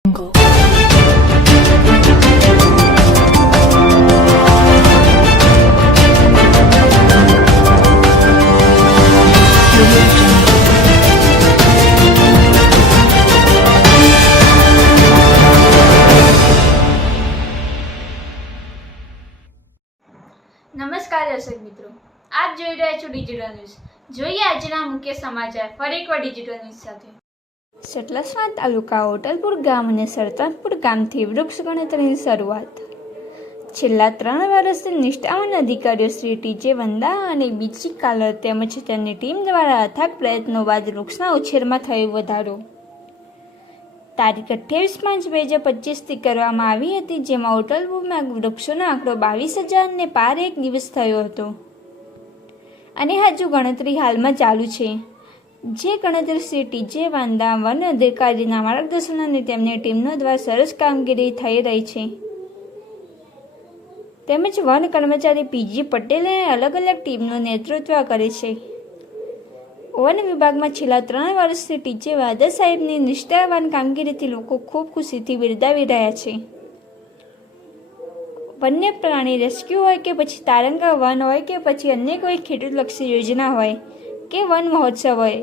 નમસ્કાર દર્શક મિત્રો, આપ જોઈ રહ્યા છો ડિજિટલ ન્યૂઝ. જોઈએ આજના મુખ્ય સમાચાર ફરી એકવાર ડિજિટલ ન્યૂઝ સાથે. સતલાસણા તાલુકા હોટલપુર ગામ અને સરતાજપુર ગામથી વૃક્ષ ગણતરીની શરૂઆત. છેલ્લા 3 વર્ષથી નિષ્ઠાવાન અધિકારીઓ શ્રી ટીજે વંદા અને બીજી કાલર તેમજ તેમની ટીમ દ્વારા અથાગ પ્રયત્નો બાદ વૃક્ષના ઉછેરમાં થયો વધારો. તારીખ 28/5/2025થી કરવામાં આવી હતી, જેમાં હોટલપુરમાં વૃક્ષોનો આંકડો 22,000ને પાર એક દિવસ થયો હતો અને હજુ ગણતરી હાલમાં ચાલુ છે. જે ગણતરી શ્રી ટીજે વાંદા વન અધિકારીના માર્ગદર્શન અને તેમની ટીમનો દ્વારા સરસ કામગીરી થઈ રહી છે, તેમજ વન કર્મચારી પીજી પટેલે અલગ અલગ ટીમનું નેતૃત્વ કરે છે. વન વિભાગમાં છેલ્લા 3 વર્ષથી ટીજે વાદા સાહેબની નિષ્ઠાવાન કામગીરીથી લોકો ખૂબ ખુશીથી બિરદાવી રહ્યા છે. વન્ય પ્રાણી રેસ્ક્યુ હોય કે પછી તારંગા વન હોય કે પછી અન્ય કોઈ ખેડૂતલક્ષી યોજના હોય કે વન મહોત્સવ હોય,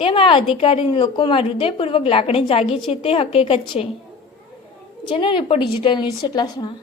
તેમાં આ અધિકારીની લોકોમાં હૃદયપૂર્વક લાગણી જાગી છે તે હકીકત છે. જેનો રિપોર્ટ ડિજિટલ ન્યૂઝ સતલાસણા.